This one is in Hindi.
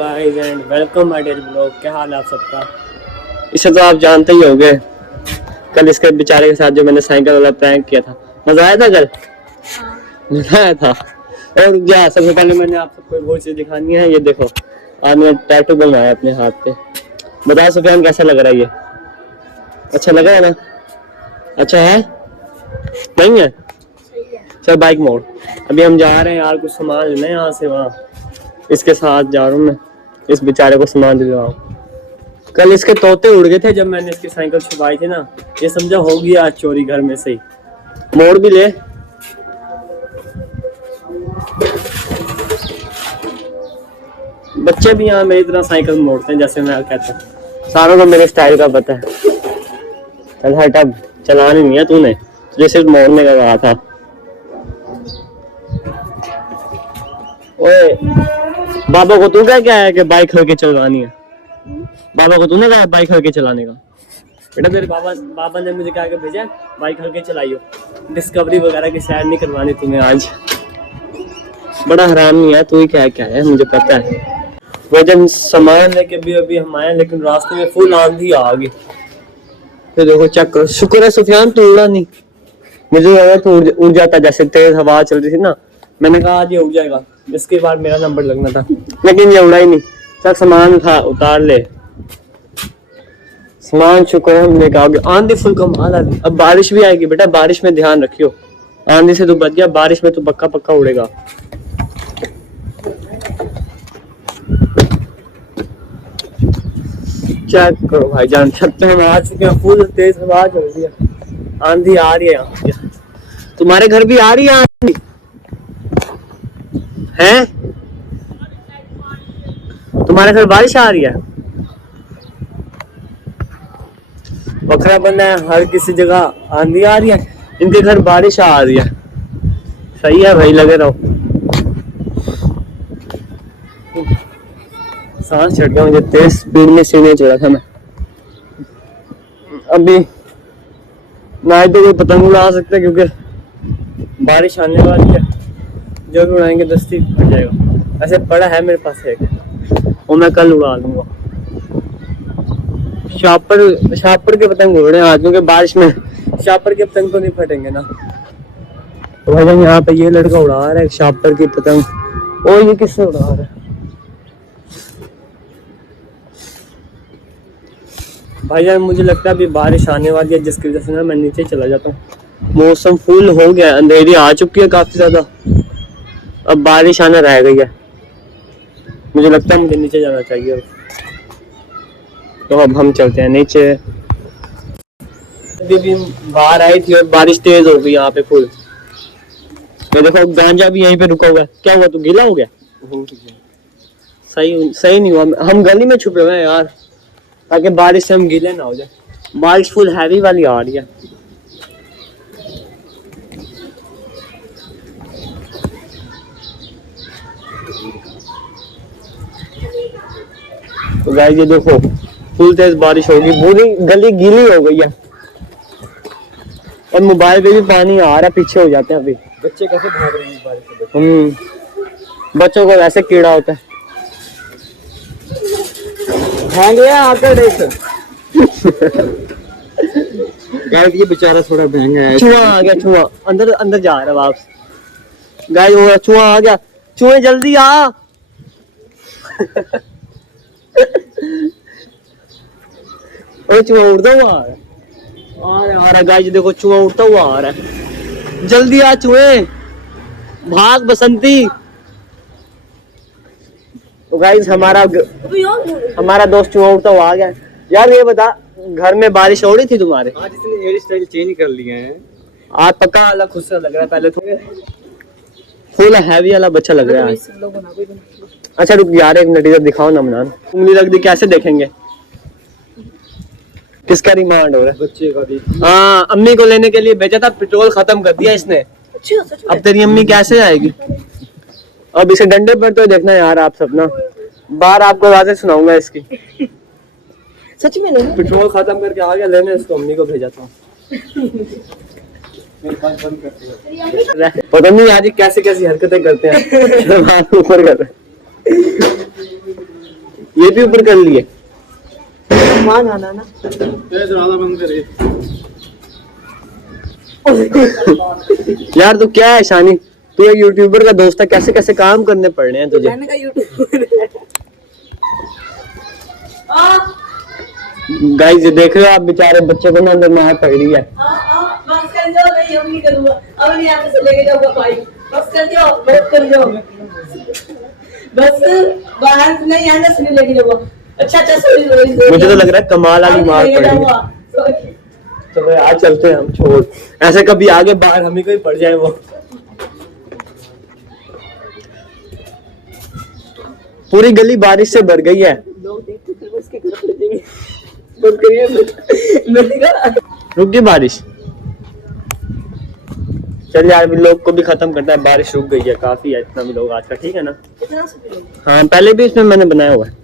Guys and welcome my daily blog. क्या हाल है आप सबका। इसे तो आप जानते ही होंगे, कल इसके बेचारे के साथ जो मैंने साइकिल वाला प्रैंक किया था, मजा आया था कल। मजा आया था। और क्या, सबसे पहले मैंने आप सबको वो चीज दिखानी है। ये देखो, आज मैंने टैटू बनवाया अपने हाथ पे। बताओ सुफियान कैसा लग रहा है ये? अच्छा लग रहा है ना? अच्छा है नहीं है? चल बाइक मोड़। अभी हम जा रहे हैं यार, कुछ सामान लेना है यहाँ से वहाँ। इसके साथ जा रहा हूँ मैं, इस बेचारे को सामान दिलवाऊं। कल इसके तोते उड़ गए थे जब मैंने इसकी साइकिल छुपाई थी ना। ये समझा हो गया आज चोरी घर में से ही। मोड़ भी ले। बच्चे भी यहाँ मेरी तरह साइकिल मोड़ते हैं जैसे मैं कहता हूँ। सारों को मेरे स्टाइल का पता है। चल हट, अब चलानी नहीं है तूने, तुझे सिर्फ मोड़ने का कहा था। ओए बाबा को तू क्या है कि बाइक हल्के चलवानी है? बाबा को तूने कहा बाइक हल्के चलाने का? बेटा तेरे बाबा ने मुझे कहा कि भेजा बाइक हल्के चलाइयो, डिस्कवरी वगैरह की सैर नहीं करवानी तुम्हें आज। बड़ा हरामी है तू ही, क्या है मुझे पता है। वो जब सामान लेके भी अभी हम आए, लेकिन रास्ते में फुल आंधी आ गई। फिर देखो चेक करो, शुक्र है सुफियान तू उड़ा नहीं। मुझे लगा तू उड़ जाता, जैसे तेज हवा चल रही थी ना। मैंने कहा आज ये उड़ जाएगा, इसके बाद मेरा नंबर लगना था, लेकिन ये उड़ा ही नहीं। चल सामान था उतार ले सामान। शुक्र है हम लेके आओगे। आंधी फुल कमाल आ गई। अब बारिश भी आएगी बेटा, बारिश में ध्यान रखियो। आंधी से तो बच गया, बारिश में तो पक्का पक्का उड़ेगा। चेक करो भाईजान, छत पे हम आ चुके हैं। फुल तेज हवा चल रही है, आंधी आ रही है यहाँ। तुम्हारे घर भी आ रही है आंधी है? तुम्हारे घर बारिश आ रही है? बकरा बंदा है, हर किसी जगह आंधी आ रही है, इनके घर बारिश आ रही है। सही है भाई, लगे रहो। सांस चढ़ गया मुझे, तेज स्पीड में सीने चढ़ा था मैं। अभी ना तो कोई पतंग उड़ा सकता है क्योंकि बारिश आने वाली है। जो भी उड़ाएंगे दस्ती फट जाएगा। ऐसे पड़ा है मेरे पास एक, वो मैं कल उड़ा लूंगा। शापर के पतंग उड़ रहे हैं आज, क्योंकि बारिश में शापर के पतंग तो नहीं फटेंगे ना। तो भाई यहाँ पे ये लड़का उड़ा रहा है शापर की पतंग। ओ ये किससे उड़ा रहा है भाईजान? मुझे लगता है अभी बारिश आने वाली है, जिसकी वजह से ना मैं नीचे चला जाता हूँ। मौसम फुल हो गया, अंधेरी आ चुकी है काफी ज्यादा। अब बारिश आना रह गई है। मुझे लगता है मुझे नीचे जाना चाहिए। तो अब हम चलते हैं नीचे। अभी भी बाहर आई थी और बारिश तेज हो गई यहाँ पे फुल। तो देखो गांजा भी यहीं पे रुका हुआ है। क्या हुआ, तू गीला हो गया? सही नहीं हुआ। हम गली में छुपे हुए हैं यार, ताकि बारिश से हम गीले ना हो जाए। बारिश फुल हैवी वाली आ रही है। तो गाइस ये देखो फुल तेज बारिश होगी, पूरी गली गीली हो गई है। और मोबाइल पे भी पानी आ रहा है, पीछे हो जाते हैं। अभी बच्चे कैसे भाग रहे हैं बारिश से? बच्चों को वैसे कीड़ा होता है। भाग गया आकर देख। गाइस ये बेचारा थोड़ा महंगा है। चूहा आ गया, चूहा अंदर अंदर जा रहा है वापस। गाइस वो चूहा आ गया। चूहे जल्दी आ। ओ चूहा उड़ता हुआ आ रहा है। गाइस देखो चूहा उड़ता हुआ आ रहा है। जल्दी आ चूहे, भाग बसंती। तो गाइस हमारा दोस्त चूहा उड़ता हुआ आ गया। यार ये बता, घर में बारिश हो रही थी तुम्हारे? आज इसने हेयर स्टाइल चेंज कर लिया है। आज पक्का अलग खुद से लग रहा है। पहले तो फुल हैवी वाला बच्चा लग रहा है। अच्छा रुक यार, एक नतीजा दिखाओ ना मनान। उंगली रख दी, कैसे देखेंगे? किसका रिमांड हो रहा है? बच्चे का भी। हाँ, अम्मी को लेने के लिए भेजा था, पेट्रोल खत्म कर दिया इसने। अब तेरी अम्मी कैसे आएगी? अब इसे डंडे पर तो देखना यार आप सब ना। बार आपको आवाजें सुनाऊंगा इसकी। सच में नहीं, पेट्रोल खत्म करके आ गया लेने, इसको अम्मी को भेजा था। पता नहीं आज कैसी कैसी हरकतें करते हैं। ऊपर कर रहे ये भी ऊपर कर लिए। वहाँ जाना ना। ज्यादा बंद करिए। यार तू क्या है शानी, तू एक यूट्यूबर का दोस्त है, कैसे कैसे काम करने पड़ रहे हैं तुझे। मैंने कहा यूट्यूब। गाइस ये देख रहे हो आप, बेचारे बच्चे को ना अंदर मार पड़ रही है। बस कर जाओ, नहीं हम नहीं करूँगा, अब नहीं यहाँ से लेके जाऊँगा भाई, बस कर जाओ, बस कर जाओ, बस बाहर नहीं यहाँ से नहीं लेके जाऊँगा। अच्छा सॉरी। मुझे तो लग रहा है कमाल वाली मार पड़ रही है। चलो यार चलते हैं हम, छोड़ ऐसे कभी आगे बाहर हमें कोई पड़ जाए वो। पूरी गली बारिश से भर गई है। लोग देखते फिर उसके घर पड़ जाएंगे। बंद करिए। मैंने कहा रुक गई बारिश। चल यार लोग को भी खत्म करता है, बारिश रुक गई है, काफी है इतना भी लोग आज का, ठीक है ना। कितना से मिलेगा? हाँ पहले भी इसमें मैंने बनाया हुआ है।